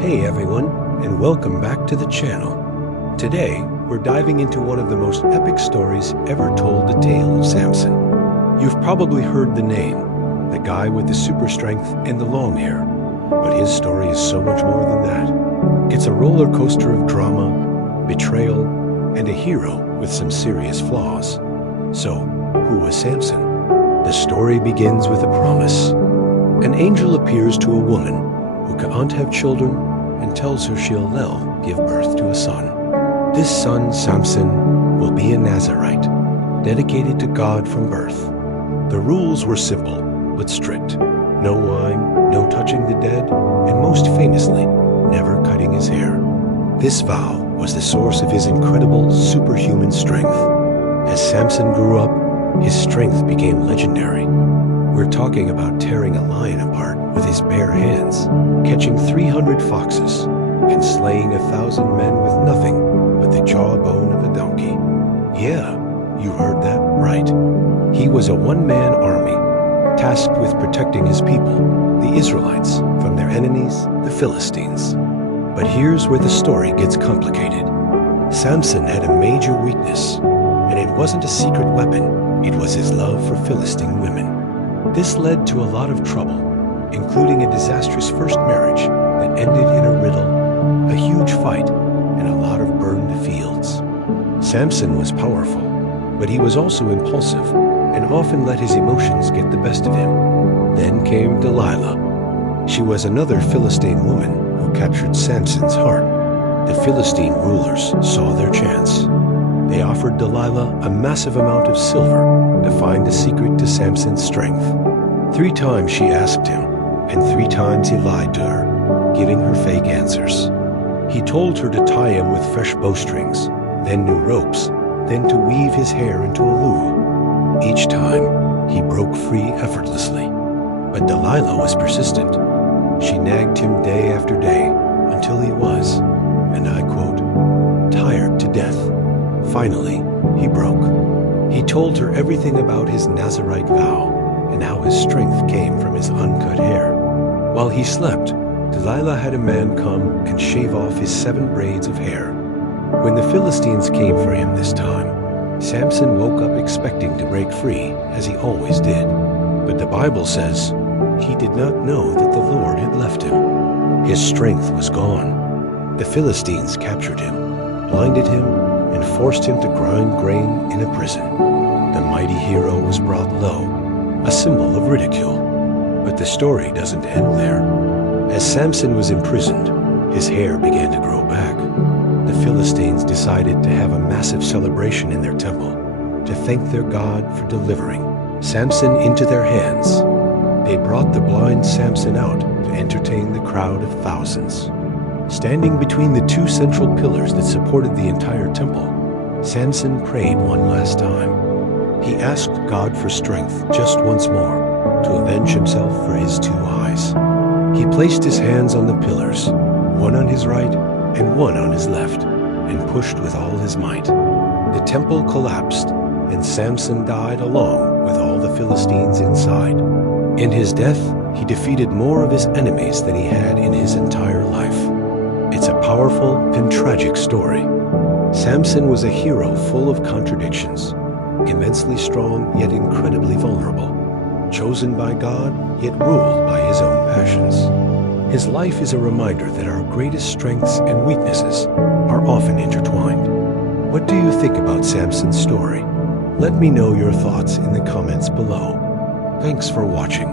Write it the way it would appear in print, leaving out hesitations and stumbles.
Hey everyone, and welcome back to the channel. Today, we're diving into one of the most epic stories ever told, the tale of Samson. You've probably heard the name, the guy with the super strength and the long hair, but his story is so much more than that. It's a roller coaster of drama, betrayal, and a hero with some serious flaws. So, who was Samson? The story begins with a promise. An angel appears to a woman who can't have children and tells her she'll give birth to a son. This son, Samson, will be a Nazirite, dedicated to God from birth. The rules were simple but strict. No wine, no touching the dead, and most famously, never cutting his hair. This vow was the source of his incredible superhuman strength. As Samson grew up, his strength became legendary. We're talking about tearing a lion apart with his bare hands, catching 300 foxes, and slaying 1,000 men with nothing but the jawbone of a donkey. Yeah, you heard that right. He was a one-man army, tasked with protecting his people, the Israelites, from their enemies, the Philistines. But here's where the story gets complicated. Samson had a major weakness, and it wasn't a secret weapon. It was his love for Philistine women. This led to a lot of trouble, including a disastrous first marriage that ended in a riddle, a huge fight, and a lot of burned fields. Samson was powerful, but he was also impulsive and often let his emotions get the best of him. Then came Delilah. She was another Philistine woman who captured Samson's heart. The Philistine rulers saw their chance. They offered Delilah a massive amount of silver to find the secret to Samson's strength. 3 times she asked him, and 3 times he lied to her, giving her fake answers. He told her to tie him with fresh bowstrings, then new ropes, then to weave his hair into a loom. Each time, he broke free effortlessly. But Delilah was persistent. She nagged him day after day until he was, and I quote, tired to death. Finally, he broke. He told her everything about his Nazirite vow and how his strength came from his uncut hair. While he slept, Delilah had a man come and shave off his 7 braids of hair. When the Philistines came for him this time, Samson woke up expecting to break free, as he always did. But the Bible says he did not know that the Lord had left him. His strength was gone. The Philistines captured him, blinded him, and forced him to grind grain in a prison. The mighty hero was brought low, a symbol of ridicule. But the story doesn't end there. As Samson was imprisoned, his hair began to grow back. The Philistines decided to have a massive celebration in their temple to thank their God for delivering Samson into their hands. They brought the blind Samson out to entertain the crowd of thousands. Standing between the 2 central pillars that supported the entire temple, Samson prayed one last time. He asked God for strength just once more to avenge himself for his 2 eyes. He placed his hands on the pillars, one on his right and one on his left, and pushed with all his might. The temple collapsed, and Samson died along with all the Philistines inside. In his death, he defeated more of his enemies than he had in his entire life. It's a powerful and tragic story. Samson was a hero full of contradictions, immensely strong yet incredibly vulnerable, chosen by God yet ruled by his own passions. His life is a reminder that our greatest strengths and weaknesses are often intertwined. What do you think about Samson's story? Let me know your thoughts in the comments below. Thanks for watching.